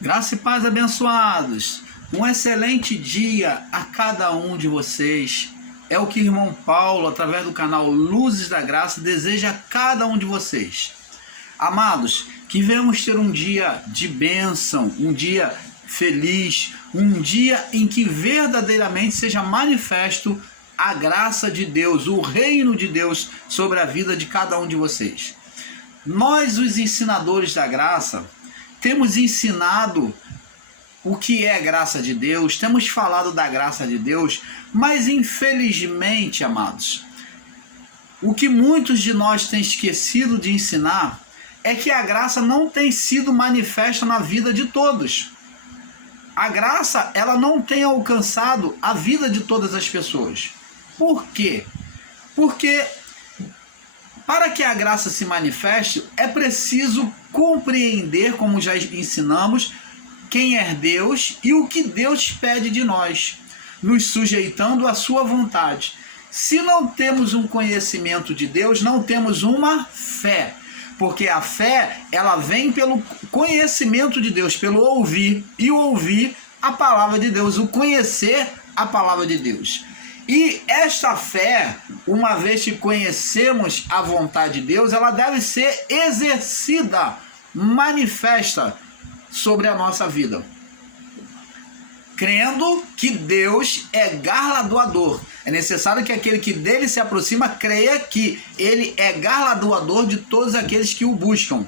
Graça e paz, abençoados. Um excelente dia a cada um de vocês. É o que o irmão Paulo, através do canal Luzes da Graça, deseja a cada um de vocês. Amados, que venhamos ter um dia de bênção, um dia feliz, um dia em que verdadeiramente seja manifesto a graça de Deus, o reino de Deus sobre a vida de cada um de vocês. Nós, os ensinadores da graça, temos ensinado o que é a graça de Deus, temos falado da graça de Deus, mas infelizmente, amados, o que muitos de nós têm esquecido de ensinar é que a graça não tem sido manifesta na vida de todos. A graça, ela não tem alcançado a vida de todas as pessoas. Por quê? Porque para que a graça se manifeste, é preciso compreender, como já ensinamos, quem é Deus e o que Deus pede de nós, nos sujeitando à sua vontade. Se não temos um conhecimento de Deus, não temos uma fé, porque a fé, ela vem pelo conhecimento de Deus, pelo ouvir, e ouvir a palavra de Deus, o conhecer a palavra de Deus. E esta fé, uma vez que conhecemos a vontade de Deus, ela deve ser exercida, manifesta sobre a nossa vida. Crendo que Deus é galardoador. É necessário que aquele que dele se aproxima creia que ele é galardoador de todos aqueles que o buscam.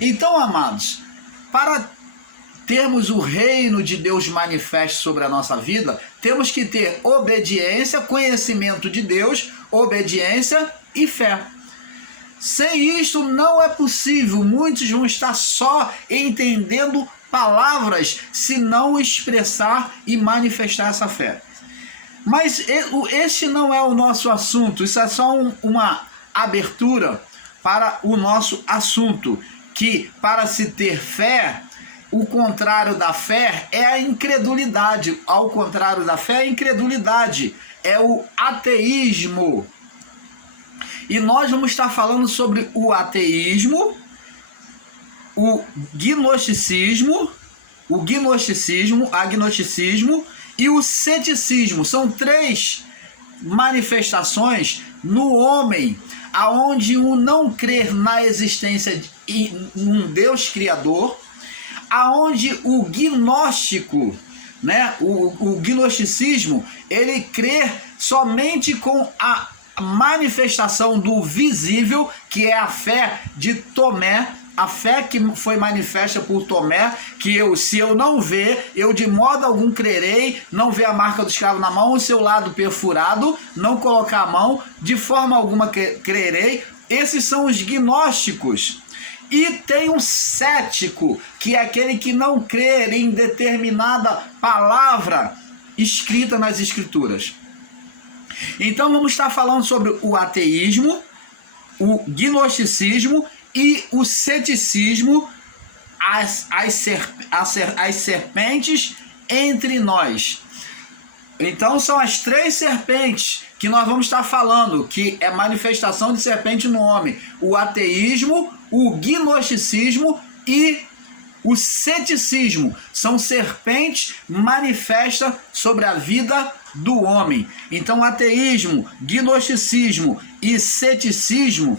Então, amados, para termos o reino de Deus manifesto sobre a nossa vida, temos que ter obediência, conhecimento de Deus, obediência e fé. Sem isto não é possível. Muitos vão estar só entendendo palavras se não expressar e manifestar essa fé. Mas este não é o nosso assunto, isso é só uma abertura para o nosso assunto, que para se ter fé, o contrário da fé é a incredulidade. Ao contrário da fé é a incredulidade, é o ateísmo. E nós vamos estar falando sobre o ateísmo, o agnosticismo e o ceticismo. São três manifestações no homem, aonde o não crer na existência de um Deus criador, aonde o gnóstico, o gnosticismo, ele crê somente com a manifestação do visível, que é a fé de Tomé, a fé que foi manifesta por Tomé, que se eu não ver, eu de modo algum crerei, não ver a marca do escravo na mão, o seu lado perfurado, não colocar a mão, de forma alguma crerei. Esses são os gnósticos. E tem um cético, que é aquele que não crê em determinada palavra escrita nas Escrituras. Então vamos estar falando sobre o ateísmo, o gnosticismo e o ceticismo, as serpentes entre nós. Então são as três serpentes que nós vamos estar falando, que é manifestação de serpente no homem: o ateísmo, o gnosticismo e o ceticismo. São serpentes manifestas sobre a vida do homem. Então, ateísmo, gnosticismo e ceticismo,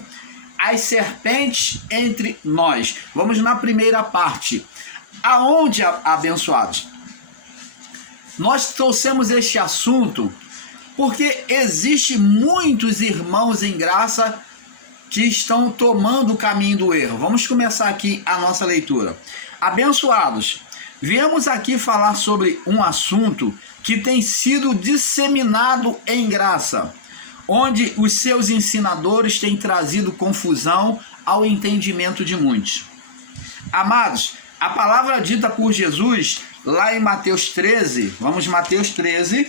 as serpentes entre nós. Vamos na primeira parte. Aonde, abençoados? Nós trouxemos este assunto porque existe muitos irmãos em graça que estão tomando o caminho do erro. Vamos começar aqui a nossa leitura. Abençoados, viemos aqui falar sobre um assunto que tem sido disseminado em graça, onde os seus ensinadores têm trazido confusão ao entendimento de muitos. Amados, a palavra dita por Jesus lá em Mateus 13, vamos Mateus 13,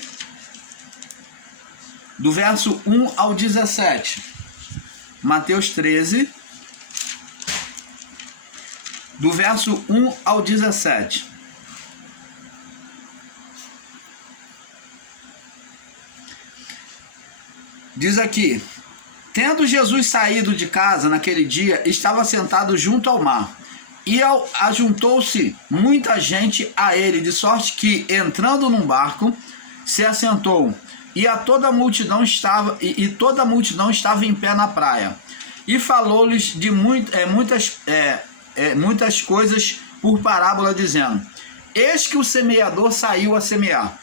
do verso 1 ao 17. Mateus 13, do verso 1 ao 17. Diz aqui: tendo Jesus saído de casa naquele dia, estava sentado junto ao mar, E ajuntou-se muita gente a ele, de sorte que, entrando num barco, se assentou, e toda a multidão estava em pé na praia. E falou-lhes de muitas coisas por parábola, dizendo: eis que o semeador saiu a semear.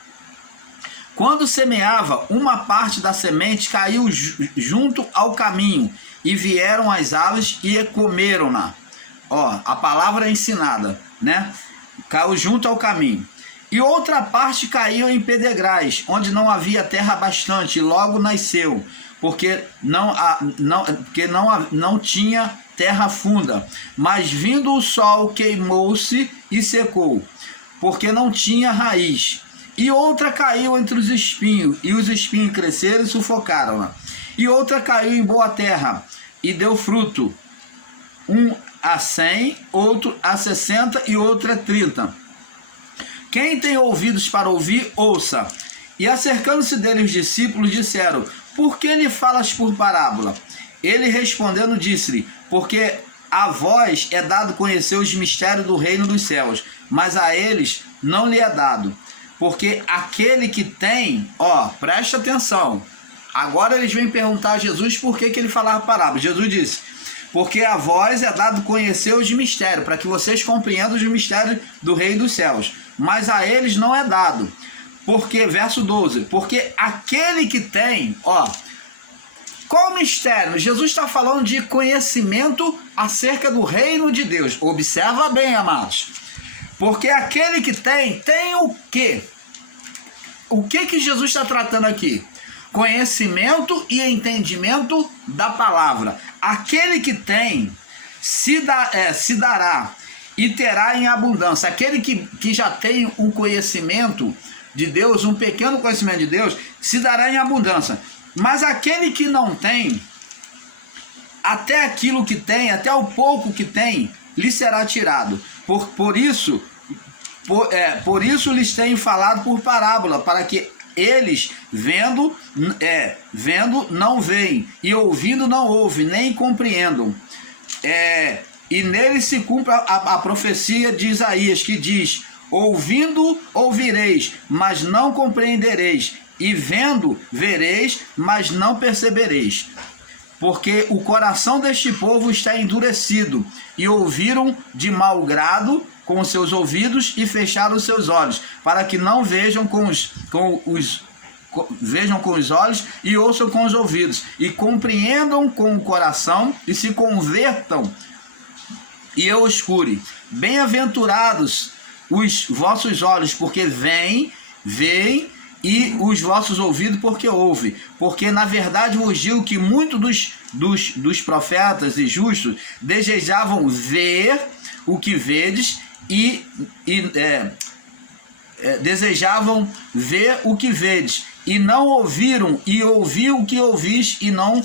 Quando semeava, uma parte da semente caiu junto ao caminho, e vieram as aves e comeram-na. A palavra é ensinada, né? Caiu junto ao caminho. E outra parte caiu em pedregais, onde não havia terra bastante, e logo nasceu, porque não tinha terra funda. Mas vindo o sol, queimou-se e secou, porque não tinha raiz. E outra caiu entre os espinhos, e os espinhos cresceram e sufocaram-na. E outra caiu em boa terra, e deu fruto, um a 100, outro a 60 e outro a 30. Quem tem ouvidos para ouvir, ouça. E acercando-se dele os discípulos, disseram: por que lhe falas por parábola? Ele respondendo disse-lhe: porque a vós é dado conhecer os mistérios do reino dos céus, mas a eles não lhe é dado. Porque aquele que tem, preste atenção. Agora eles vêm perguntar a Jesus por que ele falava parábola. Jesus disse: porque a vós é dado conhecer os mistérios, para que vocês compreendam os mistérios do reino dos céus, mas a eles não é dado. Porque, verso 12, porque aquele que tem, qual o mistério? Jesus está falando de conhecimento acerca do reino de Deus. Observa bem, amados. Porque aquele que tem o quê? O que Jesus está tratando aqui? Conhecimento e entendimento da palavra. Aquele que tem se dará e terá em abundância. Aquele que já tem um conhecimento de Deus, um pequeno conhecimento de Deus, se dará em abundância. Mas aquele que não tem, até aquilo que tem, até o pouco que tem, lhe será tirado. Por isso lhes tenho falado por parábola, para que eles, vendo não veem, e ouvindo não ouvem, nem compreendam. E nele se cumpre a profecia de Isaías, que diz: ouvindo ouvireis, mas não compreendereis, e vendo vereis, mas não percebereis. Porque o coração deste povo está endurecido, e ouviram de mau grado com os seus ouvidos e fecharam os seus olhos, para que não vejam vejam com os olhos e ouçam com os ouvidos, e compreendam com o coração e se convertam, e eu os cure. Bem-aventurados os vossos olhos, porque veem, e os vossos ouvidos, porque ouvem. Porque na verdade vos digo que muitos dos profetas e justos desejavam ver o que vedes, desejavam ver o que vedes, e não ouviram, e ouvir o que ouvis, e não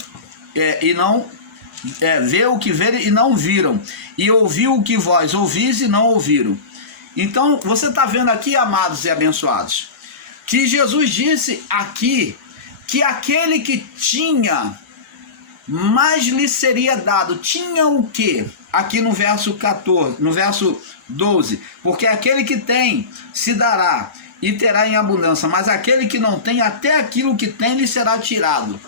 ver o que vedes, e não viram, e ouvir o que vós ouvis, e não ouviram. Então você está vendo aqui, amados e abençoados, que Jesus disse aqui que aquele que tinha, mais lhe seria dado. Tinha o quê? Aqui no verso 14, no verso 12, porque aquele que tem se dará e terá em abundância, mas aquele que não tem, até aquilo que tem lhe será tirado.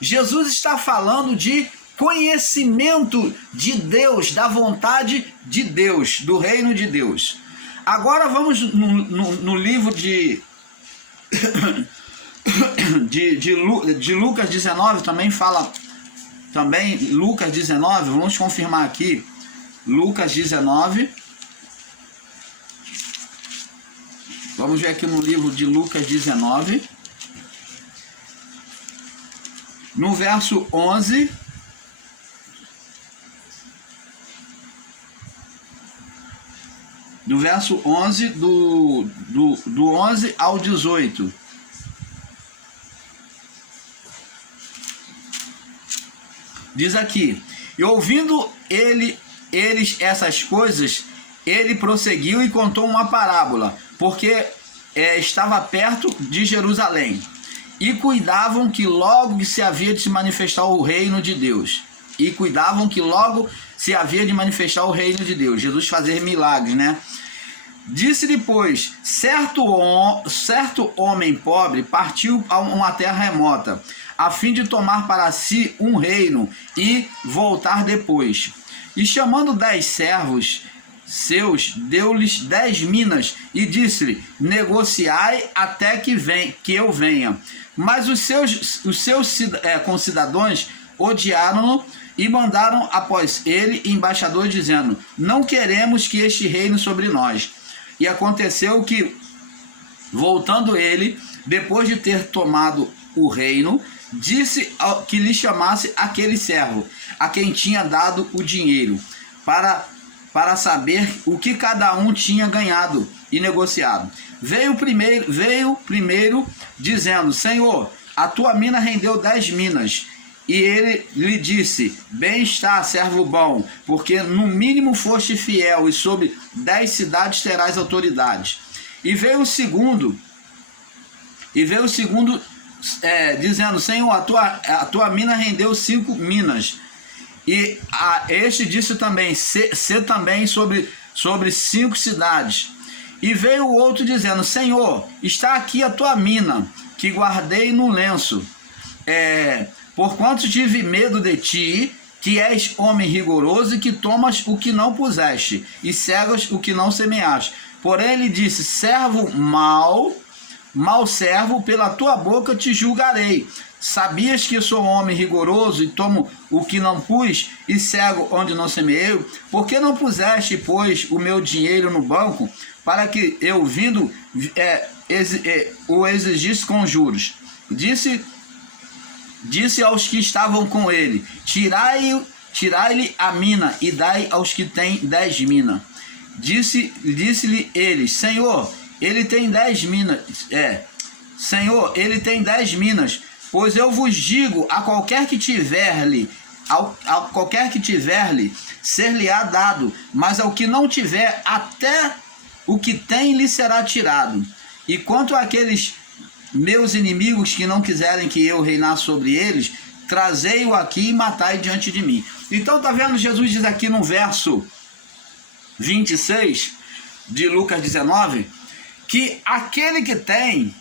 Jesus está falando de conhecimento de Deus, da vontade de Deus, do reino de Deus. Agora vamos no livro de Lucas 19, também fala, Lucas 19, vamos confirmar aqui, Lucas 19, vamos ver aqui no livro de Lucas 19, no verso 11, do verso 11, do 11 ao 18. Diz aqui: e ouvindo eles essas coisas, ele prosseguiu e contou uma parábola, porque estava perto de Jerusalém, e cuidavam que logo se havia de se manifestar o reino de Deus. E cuidavam que logo se havia de manifestar o reino de Deus, Jesus fazer milagres, né? Disse depois, certo homem pobre partiu a uma terra remota, a fim de tomar para si um reino e voltar depois. E chamando 10 servos seus, deu-lhes 10 minas e disse-lhe, negociai até que eu venha. Mas os seus concidadãos odiaram-no e mandaram após ele embaixadores dizendo, não queremos que este reine sobre nós. E aconteceu que, voltando ele, depois de ter tomado o reino, disse que lhe chamasse aquele servo, a quem tinha dado o dinheiro, para saber o que cada um tinha ganhado e negociado. Veio primeiro dizendo, Senhor, a tua mina rendeu 10 minas. E ele lhe disse, bem está, servo bom, porque no mínimo foste fiel, e sobre 10 cidades terás autoridade. E veio o segundo, dizendo, Senhor, a tua mina rendeu 5 minas. E este disse também, se também sobre 5 cidades. E veio o outro dizendo, Senhor, está aqui a tua mina, que guardei no lenço. Porquanto tive medo de ti, que és homem rigoroso e que tomas o que não puseste, e cegas o que não semeaste. Porém ele disse, servo mau servo, pela tua boca te julgarei. Sabias que sou homem rigoroso e tomo o que não pus, e cego onde não semeei? Por que não puseste, pois, o meu dinheiro no banco, para que eu vindo o exigisse com juros? Disse aos que estavam com ele, tirai-lhe a mina e dai aos que têm 10 minas. Disse-lhe eles, Senhor, ele tem 10 minas. Senhor, ele tem 10 minas. Pois eu vos digo, a qualquer que tiver-lhe, ser-lhe-á dado, mas ao que não tiver, até o que tem lhe será tirado. E quanto àqueles meus inimigos que não quiserem que eu reinar sobre eles, trazei-o aqui e matai diante de mim. Então tá vendo, Jesus diz aqui no verso 26 de Lucas 19, que aquele que tem,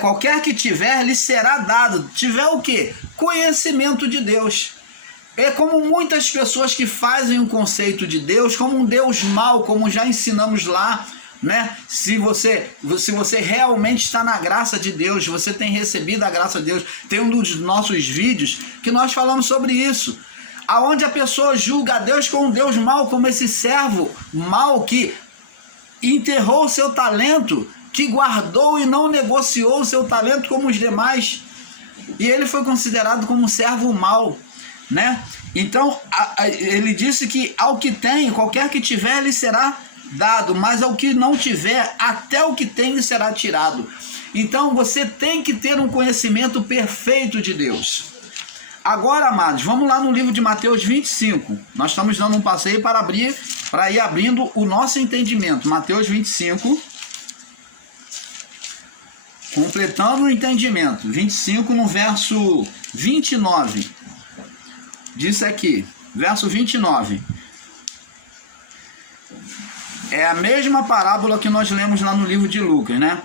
qualquer que tiver, lhe será dado. Tiver o quê? Conhecimento de Deus. É como muitas pessoas que fazem o conceito de Deus como um Deus mau, como já ensinamos lá, né? Se você realmente está na graça de Deus, você tem recebido a graça de Deus, tem um dos nossos vídeos que nós falamos sobre isso, aonde a pessoa julga a Deus como um Deus mau, como esse servo mau que enterrou o seu talento, que guardou e não negociou o seu talento como os demais, e ele foi considerado como um servo mau, né? Então ele disse que ao que tem, qualquer que tiver, lhe será dado, mas ao que não tiver, até o que tem lhe será tirado. Então você tem que ter um conhecimento perfeito de Deus. Agora, amados, vamos lá no livro de Mateus 25. Nós estamos dando um passeio para ir abrindo o nosso entendimento. Mateus 25, completando o entendimento. 25 no verso 29. Diz aqui, verso 29. É a mesma parábola que nós lemos lá no livro de Lucas, né?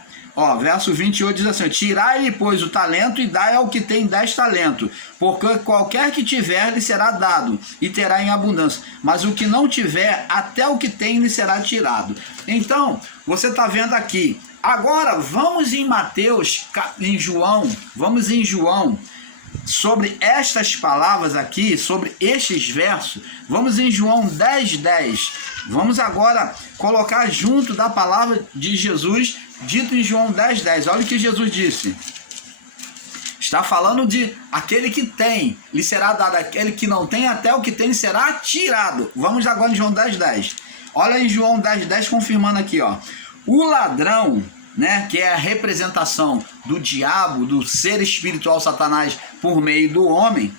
Verso 28 diz assim, tirai-lhe, pois, o talento e dai ao que tem 10 talentos, porque qualquer que tiver lhe será dado e terá em abundância, mas o que não tiver, até o que tem lhe será tirado. Então, você está vendo aqui. Agora, vamos em João, sobre estas palavras aqui, sobre estes versos. Vamos em João 10:10. Vamos agora colocar junto da palavra de Jesus, dito em João 10:10. Olha o que Jesus disse. Está falando de aquele que tem, lhe será dado, aquele que não tem, até o que tem lhe será tirado. Vamos agora em João 10:10. Olha em João 10:10, confirmando aqui, o ladrão, né, que é a representação do diabo, do ser espiritual Satanás por meio do homem,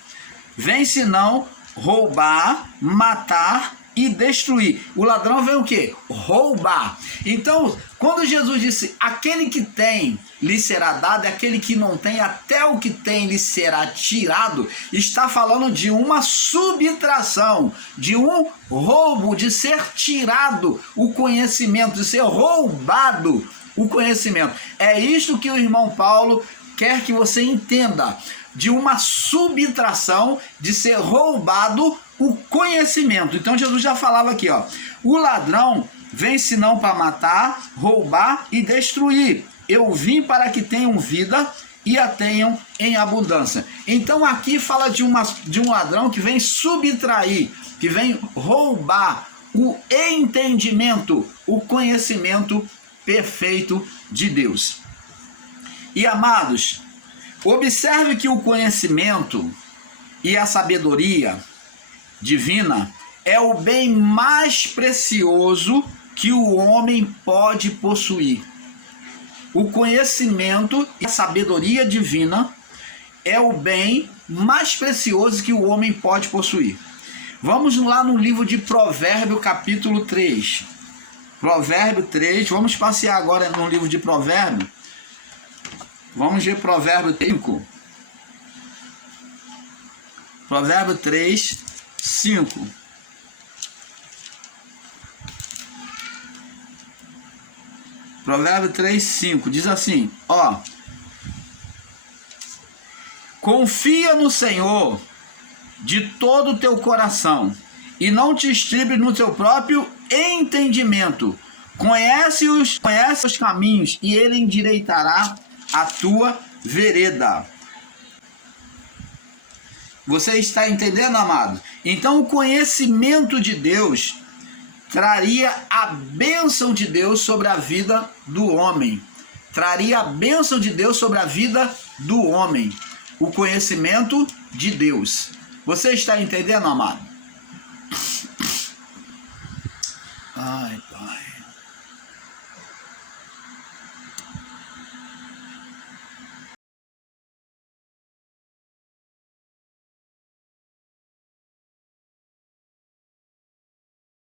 vem senão roubar, matar e destruir. O ladrão vem o quê? Roubar. Então, quando Jesus disse, aquele que tem lhe será dado, e aquele que não tem, até o que tem lhe será tirado, está falando de uma subtração, de um roubo, de ser tirado o conhecimento, de ser roubado o conhecimento. É isto que o irmão Paulo quer que você entenda, de uma subtração, de ser roubado o conhecimento. Então Jesus já falava aqui, ó, o ladrão vem senão para matar, roubar e destruir. Eu vim para que tenham vida e a tenham em abundância. Então aqui fala de um ladrão que vem subtrair, que vem roubar o entendimento, o conhecimento perfeito de Deus. E amados, observe que o conhecimento e a sabedoria divina é o bem mais precioso que o homem pode possuir. O conhecimento e a sabedoria divina é o bem mais precioso que o homem pode possuir. Vamos lá no livro de Provérbio, capítulo 3. Provérbio 3, vamos passear agora no livro de Provérbio. Vamos ver Provérbio 5. Provérbio 3, 5. Provérbio 3, 5. Diz assim, ó. Confia no Senhor de todo o teu coração e não te estribes no teu próprio entendimento. Conhece os caminhos e ele endireitará a tua vereda. Você está entendendo, amado? Então o conhecimento de Deus traria a bênção de Deus sobre a vida do homem. Traria a bênção de Deus sobre a vida do homem. O conhecimento de Deus. Você está entendendo, amado? Ai, Pai.